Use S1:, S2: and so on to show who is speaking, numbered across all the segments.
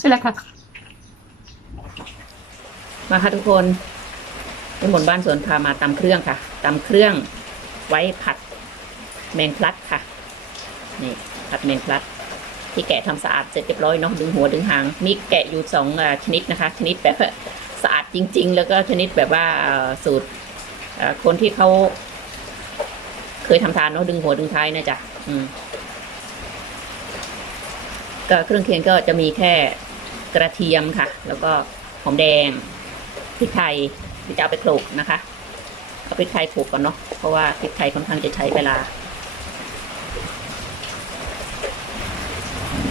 S1: C'est la 4.
S2: มาค่ะทุกคนนิมนต์บ้านสวนพามาตำเครื่องค่ะตำเครื่องไว้ผัดแมงพลัดค่ะ นี่ผัดแมงพลัด ที่แกะทำสะอาดเสร็จเรียบร้อยเนาะดึงหัวดึงหาง มีแกะอยู่สองชนิดนะคะ ชนิดแบบสะอาดจริง ๆ แล้วก็ชนิดแบบว่าสูตรคนที่เขาเคยทำทานเนาะดึงหัวดึงท้ายนะจ๊ะก็เครื่องเคียงก็จะมีแค่ กระเทียมค่ะ แล้วก็หอมแดงพริกไทยที่จะเอาไปโขลกนะคะ เอาพริกไทยโขลกก่อนเนาะเพราะว่าพริกไทยค่อนข้างจะใช้เวลา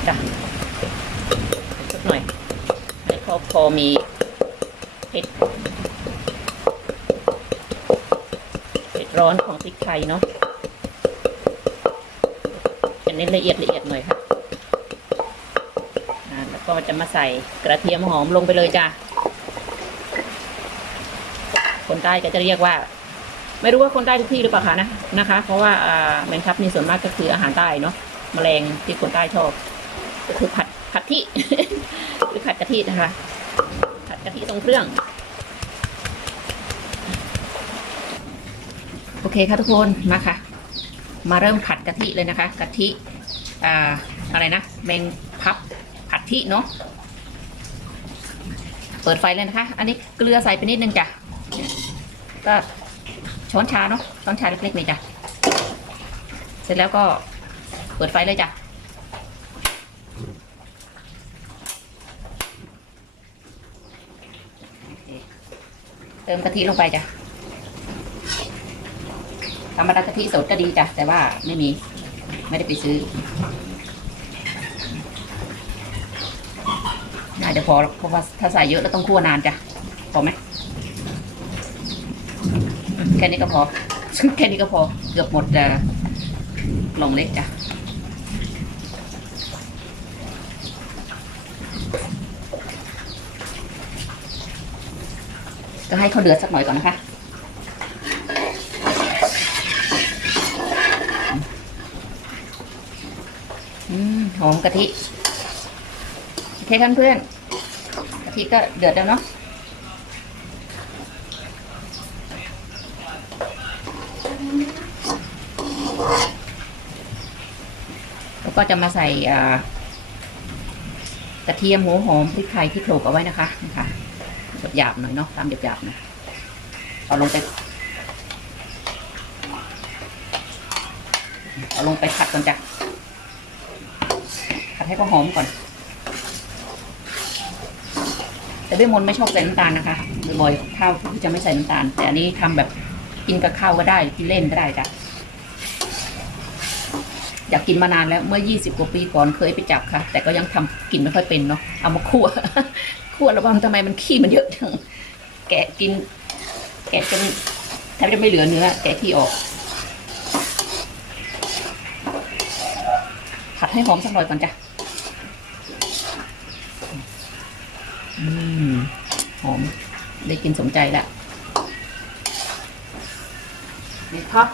S2: จ้ะสักหน่อยให้พอพอมีเผ็ดเผ็ดร้อนของพริกไทยเนาะจะเน้นละเอียดละเอียดหน่อยค่ะ ก็จะมาใส่กระเทียมหอมลงไปเลยจ้ะ คนใต้ก็จะเรียกว่า ไม่รู้ว่าคนใต้ทุกที่หรือเปล่าคะนะนะคะ เพราะว่าอ่าแมงคับนี่ส่วนมากก็คืออาหารใต้เนาะแมลงที่คนใต้ชอบก็คือผัดผัดที่หรือผัดกะทินะคะ ผัดกะทิตรงเครื่อง โอเคค่ะทุกคนมาค่ะ มาเริ่มผัดกะทิเลยนะคะกะทิอ่าอะไรนะแมงพับ ที่เนาะเปิดไฟเลยนะคะ อันนี้เกลือใส่ไปนิดนึงจ้ะก็ช้อนชาเนาะช้อนชาเล็กๆนี่จ้ะเสร็จแล้วก็เปิดไฟเลยจ้ะเติมกะทิลงไปจ้ะธรรมดากะทิสดก็ดีจ้ะแต่ว่าไม่มี ไม่ได้ไปซื้อ น่าจะพอเพราะว่าถ้าใส่เยอะแล้วต้องคั่วนานจ้ะพอไหมแค่นี้ก็พอแค่นี้ก็พอเกือบหมดแต่ลองเล็กจ้ะก็ให้เขาเดือดสักหน่อยก่อนนะคะ อืม หอมกะทิ เคท่านเพื่อนกะทิก็เดือดแล้วเนาะแล้วก็จะมาใส่กระเทียมหัวหอมพริกไทยที่โขลกเอาไว้นะคะนะคะหยาบๆหน่อยเนาะตามหยาบๆหนะเอาลงไปเอาลงไปผัดก่อนจ้ะผัดให้เขาหอมก่อน แต่เบี้ยมนไม่ชอบใส่น้ำตาลนะคะบ่อยๆข้าวที่จะไม่ใส่น้ำตาล แต่อันนี้ทำแบบกินกับข้าวก็ได้กินเล่นก็ได้จ้ะอยากกินมานานแล้วเมื่อ 20 กว่าปีก่อนเคยไปจับค่ะ แต่ก็ยังทำกินไม่ค่อยเป็นเนาะเอามาคั่วคั่วระวังทำไมมันขี้มันเยอะจังแกะกิน แกะจนแทบจะไม่เหลือเนื้อ แกะขี้ออก ผัดให้หอมสักหน่อยก่อนจ้ะ อืมหอม ได้กินสมใจแล้วเมนครับ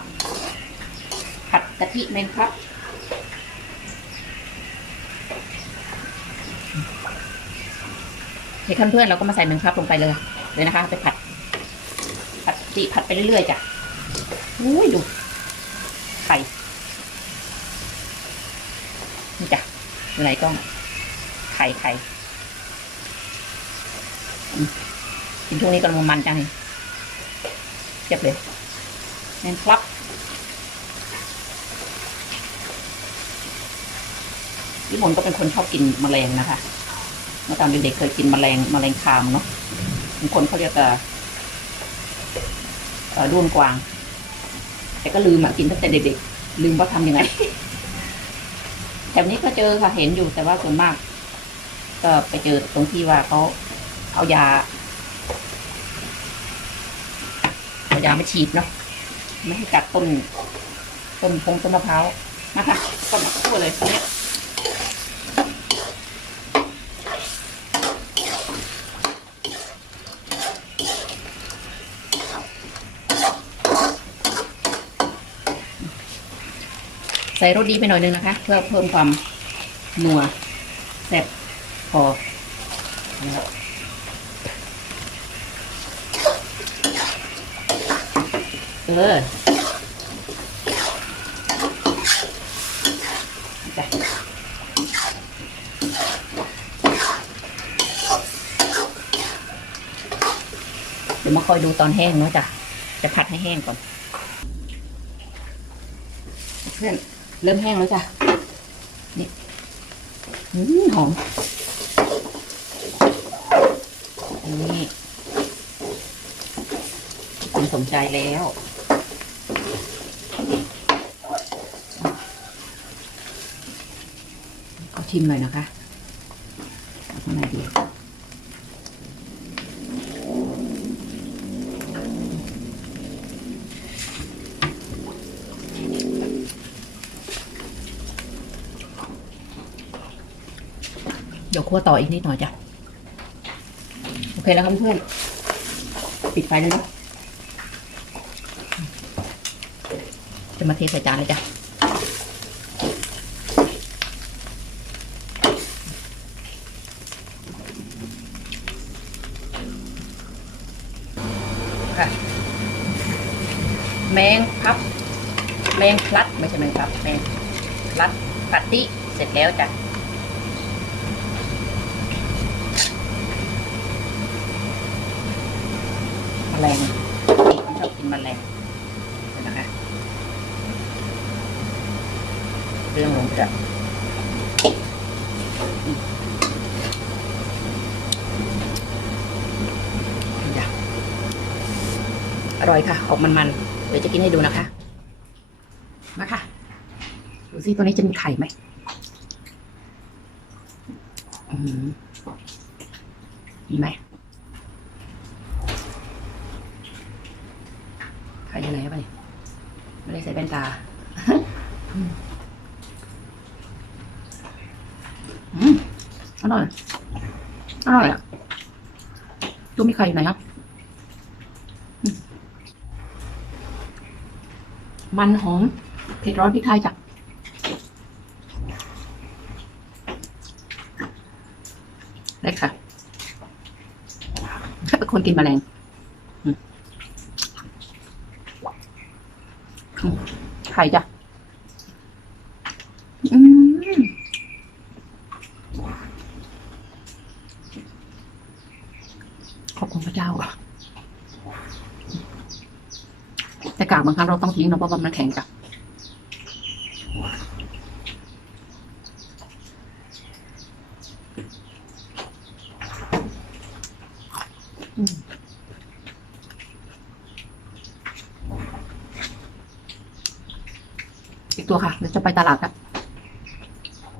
S2: ผัดกะทิเมนครับเฮ้ยเพื่อนๆเราก็มาใส่แมงครับลงไปเลยเลยนะคะ ไปผัด ผัดจีผัดไปเรื่อยๆจ้ะอุ้ยดูไข่นี่จ้ะอยู่ไหนกล้องไข่ไข่อืม กินช่วงนี้กำลังมันจังเลยเทียบเลยแมงครับพี่มนก็เป็นคนชอบกินแมลงนะคะ เมื่อตอนเด็กๆเคยกินแมลงแมลงคามเนาะบางคนเขาเรียกเอ่อเอ่อด้วงกวาง แต่ก็ลืมอะกินตั้งแต่เด็กๆ ลืมว่าทำยังไงแถวนี้ก็เจอค่ะเห็นอยู่แต่ว่าส่วนมาก ก็ไปเจอตรงที่ว่าเขา เอายา เอายามาฉีดเนาะไม่ให้กัดต้นต้นพงต้นมะพร้าวนะคะต้นมะพร้าวเลยเนี่ยใส่รสดีไปหน่อยนึงนะคะ เพื่อเพิ่มความนัวแซ่บพอนะครับ เออเดี๋ยวมาคอยดูตอนแห้งเนาะจ้ะ จะผัดให้แห้งก่อน เพื่อนเริ่มแห้งแล้วจ้ะ นี่อืมหอม นี่คุณสมใจแล้วเอา ชิมหน่อยนะคะอาข้างในดีเดี๋ยวคั่วต่ออีกนิดหน่อยจ้ะ โอเคแล้วครับเพื่อนๆปิดไฟเลยนะจะมาเทใส่จานเลยจ้ะ แมงพับ แม งพลัดไม่ใช่แมงพับแมงพลัดปัตติเสร็จแล้วจ้ะแมลงเด็กชอบกินแมลงเดี๋ยวนะคะเรื่องลงจะอร่อยค่ะ ออกมันๆ เดี๋ยวจะกินให้ดูนะคะ ดูสิตัวนี้จะมีไข่ไหมมีไหมไขายยังไงไปไม่ได้ใส่แว่นตาอร่อย อร่อยอะดูมีไข่อยู่ไหนครับอืมมันหอมเผ็ดร้อนพริกไทยจ้ะ เล็กค่ะถ้าเป็นคนกินแมลงไข่จ้ะอืมขอบคุณพระเจ้าอะ แต่กากบางครั้งเราต้องทิ้งเนอะเพราะว่ามันแข็งจ้ะ อีกตัวค่ะเดี๋ยวจะไปตลาดแล้ว